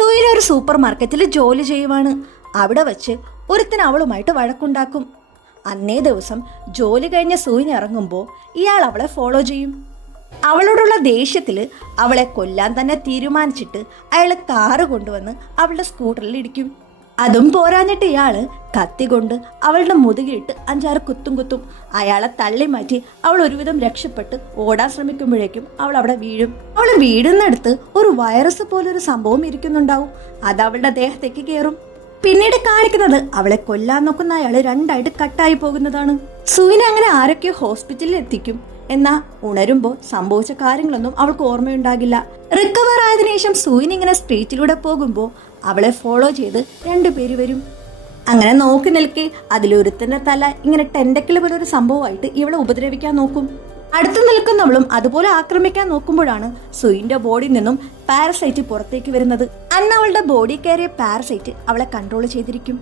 സുയിൻ ഒരു സൂപ്പർ മാർക്കറ്റിൽ ജോലി ചെയ്യുവാണ്. അവിടെ വച്ച് ഒരുത്തൻ അവളുമായിട്ട് വഴക്കുണ്ടാക്കും. അന്നേ ദിവസം ജോലി കഴിഞ്ഞ സുയിൻ ഇറങ്ങുമ്പോൾ ഇയാൾ അവളെ ഫോളോ ചെയ്യും. അവളോടുള്ള ദേഷ്യത്തിൽ അവളെ കൊല്ലാൻ തന്നെ തീരുമാനിച്ചിട്ട് അയാൾ കാറ് കൊണ്ടുവന്ന് അവളുടെ സ്കൂട്ടറിൽ ഇടിക്കും. അതും പോരാഞ്ഞിട്ട് ഇയാള് കത്തി കൊണ്ട് അവളുടെ മുതുകിട്ട് 5-6 കുത്തും. അയാളെ തള്ളി മാറ്റി അവൾ ഒരുവിധം രക്ഷപ്പെട്ട് ഓടാൻ ശ്രമിക്കുമ്പോഴേക്കും അവൾ അവിടെ വീഴും. അവൾ വീഴുന്നിടത്ത് ഒരു വൈറസ് പോലൊരു സംഭവം ഇരിക്കുന്നുണ്ടാവും. അത് അവളുടെ ദേഹത്തേക്ക് കയറും. പിന്നീട് കാണിക്കുന്നത് അവളെ കൊല്ലാൻ നോക്കുന്ന അയാള് 2ആയിട്ട് കട്ടായി പോകുന്നതാണ്. സുവിനെ അങ്ങനെ ആരൊക്കെയോ ഹോസ്പിറ്റലിൽ എത്തിക്കും. എന്നാ ഉണരുമ്പോൾ സംഭവിച്ച കാര്യങ്ങളൊന്നും അവൾക്ക് ഓർമ്മയുണ്ടാകില്ല. റിക്കവർ ആയതിനു ശേഷം സുയിൻ ഇങ്ങനെ സ്ട്രീറ്റിലൂടെ പോകുമ്പോൾ അവളെ ഫോളോ ചെയ്ത് 2 പേര് വരും. അങ്ങനെ നോക്കി നിൽക്കെ അതിലൊരുത്തന്റെ തല ഇങ്ങനെ ടെൻഡക്കിൾ പോലെ ഒരു സംഭവമായിട്ട് ഇവളെ ഉപദ്രവിക്കാൻ നോക്കും. അടുത്തു നിൽക്കുന്നവളും അതുപോലെ ആക്രമിക്കാൻ നോക്കുമ്പോഴാണ് സുയിന്റെ ബോഡിയിൽ നിന്നും പാരസൈറ്റ് പുറത്തേക്ക് വരുന്നത്. അന്ന് അവളുടെ ബോഡി കയറിയ പാരസൈറ്റ് അവളെ കൺട്രോൾ ചെയ്തിരിക്കും.